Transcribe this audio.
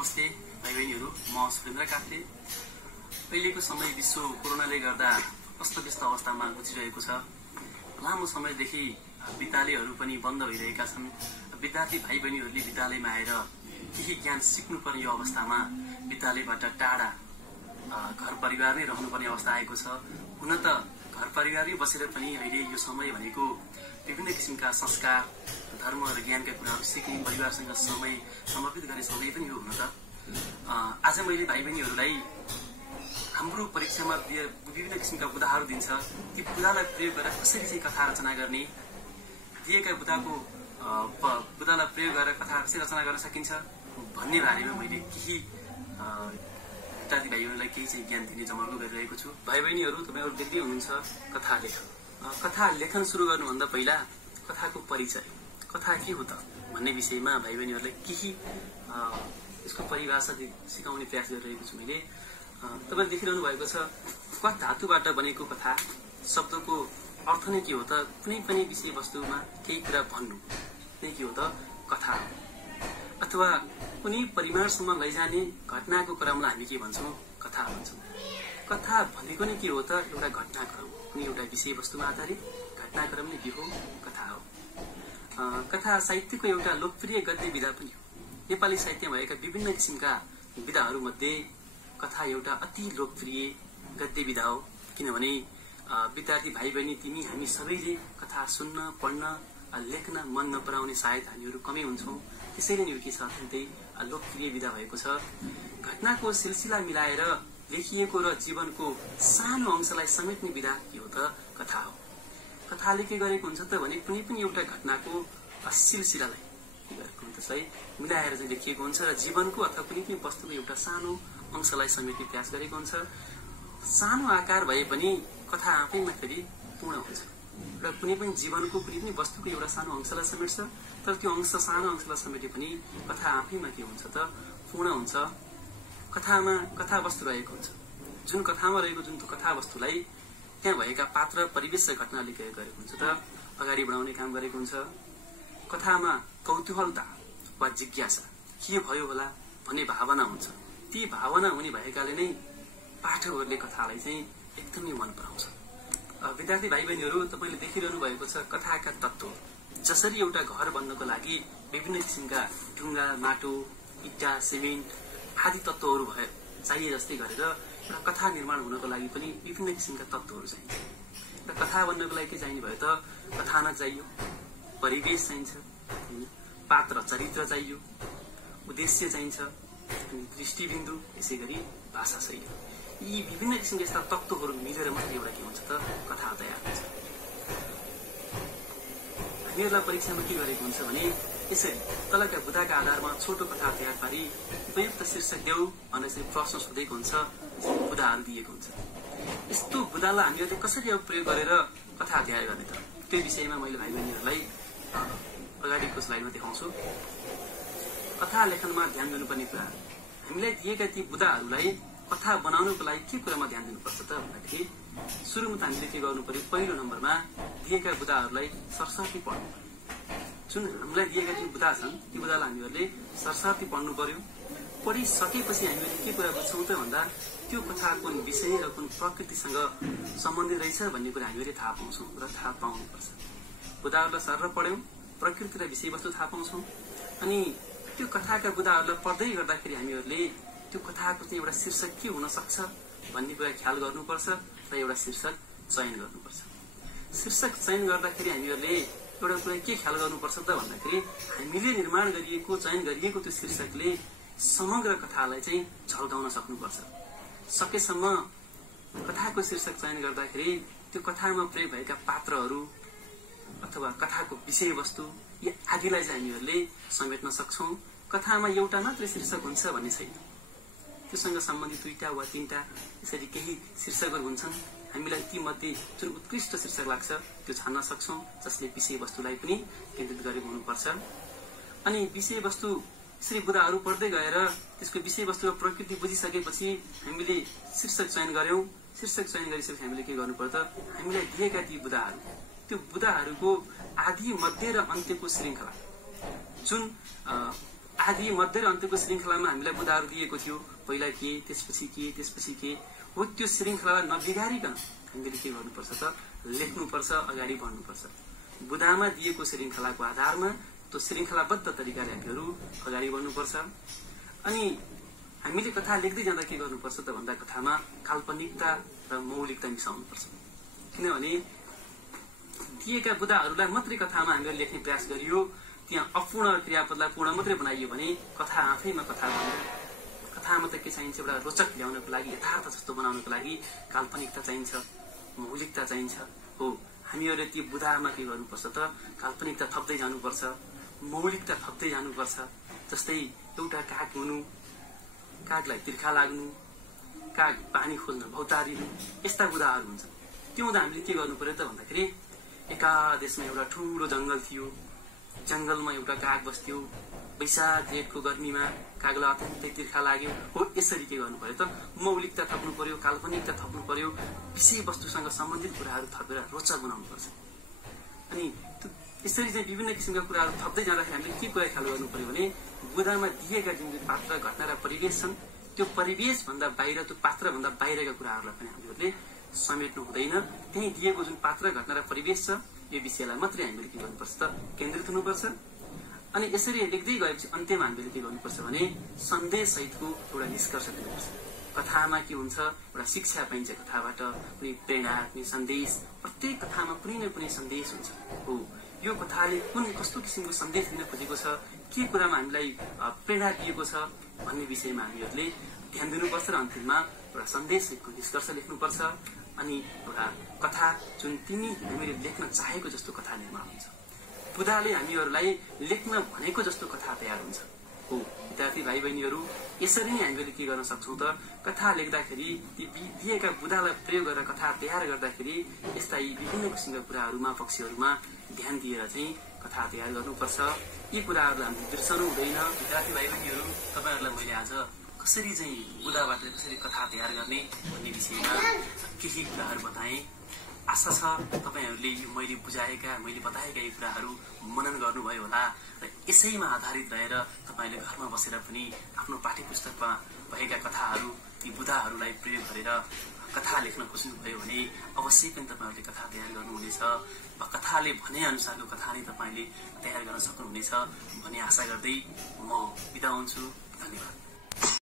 नमस्ते भाइ बहिनीहरू, म सुरेन्द्र काफ्ले। अहिलेको समय विश्व कोरोनाले गर्दा अस्तव्यस्त अवस्थामा गुजिरहेको छ। लामो समयदेखि विद्यालयहरू पनि बन्द भइरहेका छन्। विद्यार्थी भाइ बहिनीहरूले विद्यालयमा आएर केही ज्ञान सिक्नुपर्ने यो अवस्थामा विद्यालयबाट टाढा घर परिवार नै रहनुपर्ने अवस्था आएको छ। हुन त घर परिवारमै बसेर पनि अहिले यो समय भनेको विभिन्न किसिमका संस्कार, धर्म र ज्ञानका कुराहरू सिक्ने, परिवारसँग समय समर्पित गर्ने समय पनि हो। हुन त आज मैले भाइ बहिनीहरूलाई हाम्रो परीक्षामा विभिन्न किसिमका बुदाहरू दिन्छ, ती बुदालाई प्रयोग गरेर कसरी चाहिँ कथा रचना गर्ने, दिएका बुदालाई प्रयोग गरेर कथा कसरी रचना गर्न सकिन्छ भन्ने बारेमा मैले केही विद्यार्थी भाइ बहिनीलाई केही चाहिँ ज्ञान दिने जमर्को गरिरहेको छु। भाइ बहिनीहरू, तपाईहरु देख्दै हुनुहुन्छ कथा लेखन। कथा लेखन सुरु गर्नुभन्दा पहिला कथाको परिचय, कथा के हो त भन्ने विषयमा भाइ बहिनीहरूलाई केही यसको परिभाषा सिकाउने प्रयास गरिरहेको छु मैले। तपाईले देखिरहनु भएको छ, क धातुबाट बनेको कथा। शब्दको अर्थ नै के हो त? कुनै पनि विषयवस्तुमा केही कुरा भन्नु नै के हो त? कथा हो। अथवा कुनै परिमाणसम्म लैजाने घटनाको क्रमलाई हामी के भन्छौँ? कथा भन्छौँ। कथा भनेको नै के हो त? एउटा घटनाक्रम, कुनै एउटा विषयवस्तुमा आधारित घटनाक्रम नै के हो? कथा हो। कथा साहित्यको एउटा लोकप्रिय गद्य विधा पनि हो। नेपाली साहित्यमा भएका विभिन्न किसिमका विधाहरूमध्ये कथा एउटा अति लोकप्रिय गद्य विधा हो। किनभने विद्यार्थी भाइ बहिनी, तिमी हामी सबैले कथा सुन्न, पढ्न, लेख्न मन नपराउने सायद हामीहरू कमै हुन्छौँ। त्यसैले यो के छ, अत्यन्तै लोकप्रिय विधा भएको छ। घटनाको सिलसिला मिलाएर लेखिएको र जीवनको सानो अंशलाई समेट्ने विधा के हो त? कथा हो। कथाले के गरेको हुन्छ त भने कुनै पनि एउटा घटनाको सिलसिलालाई त्यसलाई मिलाएर चाहिँ लेखिएको हुन्छ र जीवनको अथवा कुनै पनि वस्तुको एउटा सानो अंशलाई समेट्ने प्रयास गरेको हुन्छ। सानो आकार भए पनि कथा आफैमा फेरि पूर्ण हुन्छ र कुनै पनि जीवनको कुनै पनि वस्तुको एउटा सानो अंशलाई समेट्छ, तर त्यो अंश सानो अंशलाई समेटे पनि कथा आफैमा के हुन्छ त? पूर्ण हुन्छ। कथामा कथावस्तु रहेको हुन्छ। जुन कथामा रहेको जुन कथावस्तुलाई त्यहाँ भएका पात्र, परिवेश र घटनाले के गरेको हुन्छ त? अगाडि बढाउने काम गरेको हुन्छ। कथामा कौतूहलता वा जिज्ञासा के भयो होला भन्ने भावना हुन्छ। ती भावना हुने भएकाले नै पाठकहरूले कथालाई चाहिँ एकदमै मन पराउँछ। विद्यार्थी भाइ बहिनीहरू, तपाईँले देखिरहनु भएको छ कथाका तत्त्व। जसरी एउटा घर बन्नको लागि विभिन्न किसिमका ढुङ्गा, माटो, इट्टा, सिमेन्ट आदि तत्त्वहरू चाहिए जस्तै गरेर एउटा कथा निर्माण हुनको लागि पनि विभिन्न किसिमका तत्त्वहरू चाहिन्छ। र कथा बन्नको लागि के चाहिने भयो त? कथानक चाहियो, परिवेश चाहिन्छ, पात्र चरित्र चाहियो, उद्देश्य चाहिन्छ, अनि दृष्टिबिन्दु, यसै गरी भाषा शैली। यी विभिन्न किसिमका यस्ता तत्त्वहरू मिलेर मात्रै एउटा के हुन्छ त? कथा तयार हुन्छ। हामीहरूलाई परीक्षामा के गरेको हुन्छ भने यसरी तलका बुदाका आधारमा छोटो कथा तयार पारी उपयुक्त शीर्षक देऊ भनेर चाहिँ प्रश्न सोधेको हुन्छ, बुदाहरू दिएको हुन्छ। यस्तो बुदालाई हामीहरूले कसरी अब प्रयोग गरेर कथा तयार गर्ने त? त्यो विषयमा मैले भाइ बहिनीहरूलाई अगाडिको स्लाइडमा देखाउँछु। कथा लेखनमा ध्यान दिनुपर्ने कुरा, हामीलाई दिएका ती बुदाहरूलाई कथा बनाउनको लागि के कुरामा ध्यान दिनुपर्छ त भन्दाखेरि सुरुमा त हामीले के गर्नु पर्यो? पहिलो नम्बरमा दिएका बुदाहरूलाई सरसर्ती पढ्नु पर्यो। जुन हामीलाई दिएका जुन बुदा छन् ती बुदालाई हामीहरूले सरसर्ती पढ्नु पर्यो। पढिसकेपछि हामीले के कुरा बुझ्छौँ त भन्दा त्यो कथा कुन विषय र कुन प्रकृतिसँग सम्बन्धित रहेछ भन्ने कुरा हामीले थाहा पाउँछौँ र थाहा पाउनुपर्छ। बुदाहरूलाई सर पढ्यौँ, प्रकृति र विषयवस्तु थाहा पाउँछौँ। अनि त्यो कथाका बुदाहरूलाई पढ्दै गर्दाखेरि हामीहरूले त्यो कथाको चाहिँ एउटा शीर्षक के हुन सक्छ भन्ने कुरा ख्याल गर्नुपर्छ र एउटा शीर्षक चयन गर्नुपर्छ। शीर्षक चयन गर्दाखेरि हामीहरूले एउटा कुरा के ख्याल गर्नुपर्छ त भन्दाखेरि हामीले निर्माण गरिएको, चयन गरिएको त्यो शीर्षकले समग्र कथालाई चाहिँ झल्काउन सक्नुपर्छ। सकेसम्म कथाको शीर्षक चयन गर्दाखेरि त्यो कथामा प्रयोग भएका पात्रहरू अथवा कथाको विषयवस्तु यी आदिलाई चाहिँ हामीहरूले समेट्न सक्छौँ। कथामा एउटा मात्रै शीर्षक हुन्छ भन्ने छैन। त्योसँग सम्बन्धित दुईटा वा तीनटा यसरी केही शीर्षकहरू हुन्छन्। हामीलाई ती मध्ये जुन उत्कृष्ट शीर्षक लाग्छ त्यो छान्न सक्छौँ, जसले विषयवस्तुलाई पनि केन्द्रित गरेको हुनुपर्छ। अनि विषयवस्तु यसरी बुदाहरू पढ्दै गएर त्यसको विषयवस्तुको प्रकृति बुझिसकेपछि हामीले शीर्षक चयन गर्यौं। शीर्षक चयन गरिसकेपछि हामीले के गर्नु पर्छ? हामीलाई दिएका ती बुदाहरू, त्यो बुदाहरूको आदि, मध्य र अन्त्यको श्रृङ्खला जुन आदि मध्य र अन्त्यको श्रृङ्खलामा हामीलाई बुदाहरू दिएको थियो। पहिला के, त्यसपछि के, त्यसपछि के हो, त्यो श्रृङ्खलालाई नबिगारिकन हामीले के गर्नुपर्छ त लेख्नुपर्छ, अगाडि बढ्नुपर्छ। बुदामा दिएको श्रृङ्खलाको आधारमा त्यो श्रृङ्खलाबद्ध तरिकाले हामीहरू अगाडि बढ्नुपर्छ। अनि हामीले कथा लेख्दै जाँदा के गर्नुपर्छ त भन्दा कथामा काल्पनिकता र मौलिकता मिसाउनुपर्छ। किनभने दिएका बुदाहरूलाई मात्रै कथामा हामीले लेख्ने प्रयास गरियो, त्यहाँ अपूर्ण क्रियापदलाई पूर्ण मात्रै बनाइयो भने कथा आफैमा कथा बन्दैन। कथामा त के चाहिन्छ, एउटा रोचक ल्याउनको लागि, यथार्थ जस्तो बनाउनको लागि काल्पनिकता चाहिन्छ, मौलिकता चाहिन्छ। हो, हामीहरूले ती बुदामा के गर्नुपर्छ त काल्पनिकता थप्दै जानुपर्छ, मौलिकता थप्दै जानुपर्छ। जस्तै एउटा काग हुनु, कागलाई तिर्खा लाग्नु, काग पानी खोज्न भौतारिनु, यस्ता बुदाहरू हुन्छ। त्यो हुँदा हामीले के गर्नु पर्यो त भन्दाखेरि एका देशमा एउटा ठूलो जंगल थियो, जंगलमा एउटा काग बस्थ्यो, वैशाख जेठको गर्मीमा कागलाई अत्यन्तै तिर्खा लाग्यो। हो, यसरी के गर्नु पर्यो त मौलिकता थप्नु पर्यो, काल्पनिकता थप्नु पर्यो, विषयवस्तुसँग सम्बन्धित कुराहरू थपेर रोचक बनाउनु पर्छ। अनि यसरी चाहिँ विभिन्न किसिमका कुराहरू थप्दै जाँदाखेरि हामीले के कुरा ख्याल गर्नु पर्यो भने बुदामा दिएका जुन पात्र, घटना र परिवेश छन्, त्यो परिवेश भन्दा बाहिर, त्यो पात्र भन्दा बाहिरका कुराहरूलाई पनि हामीहरूले समेट्नु हुँदैन। त्यही दिएको जुन पात्र, घटना र परिवेश छ, यो विषयलाई मात्रै हामीले के गर्नुपर्छ त केन्द्रित हुनुपर्छ। अनि यसरी लेख्दै गएपछि अन्त्यमा हामीले के गर्नुपर्छ भने सन्देश सहितको एउटा निष्कर्ष दिनुपर्छ। कथामा के हुन्छ, एउटा शिक्षा पाइन्छ कथाबाट, कुनै प्रेरणा, कुनै सन्देश, प्रत्येक कथामा कुनै न कुनै सन्देश हुन्छ। हो, यो कथाले कुन कस्तो किसिमको सन्देश दिन खोजेको छ, के कुरामा हामीलाई प्रेरणा दिएको छ भन्ने विषयमा हामीहरूले ध्यान दिनुपर्छ र अन्तिममा एउटा सन्देश सहितको निष्कर्ष लेख्नुपर्छ। अनि एउटा कथा जुन हामीले लेख्न चाहेको जस्तो कथा निर्माण हुन्छ। बुदाले हामीहरूलाई लेख्न भनेको जस्तो कथा तयार हुन्छ। हो, विद्यार्थी भाइ बहिनीहरू, यसरी नै हामीले के गर्न सक्छौं त कथा लेख्दाखेरि ती दिएका बुदालाई प्रयोग गरेर कथा तयार गर्दाखेरि यस्ता यी विभिन्न किसिमका कुराहरूमा, पक्षहरूमा ध्यान दिएर चाहिँ कथा तयार गर्नुपर्छ। यी कुराहरूलाई हामीले बिर्सनु हुँदैन। विद्यार्थी भाइ बहिनीहरू, तपाईहरुलाई मैले आज कसरी चाहिँ बुदाबाट कसरी कथा तयार गर्ने भन्ने विषयमा केही कुराहरू बताएँ। आशा छ तपाईहरुले यो मैले बुझाएका, मैले बताएका यी कुराहरू मनन गर्नुभयो होला र यसैमा आधारित रहेर तपाईले घरमा बसेर पनि आफ्नो पाठ्यपुस्तकमा भएका कथाहरू, ती बुदाहरूलाई प्रयोग गरेर कथा लेख्न खोज्नुभयो भने अवश्य पनि तपाईहरुले कथा तयार गर्नुहुनेछ वा कथाले भने अनुसारको कथा नै तपाईले तयार गर्न सक्नुहुनेछ भन्ने आशा गर्दै म बिदा हुन्छु। धन्यवाद।